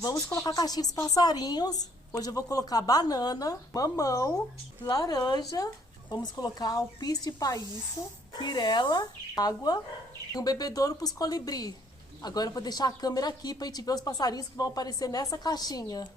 Vamos colocar caixinha dos passarinhos. Hoje eu vou colocar banana, mamão, laranja. Vamos colocar alpiste de paíço, quirela, água e um bebedouro para os colibri. Agora eu vou deixar a câmera aqui para a gente ver os passarinhos que vão aparecer nessa caixinha.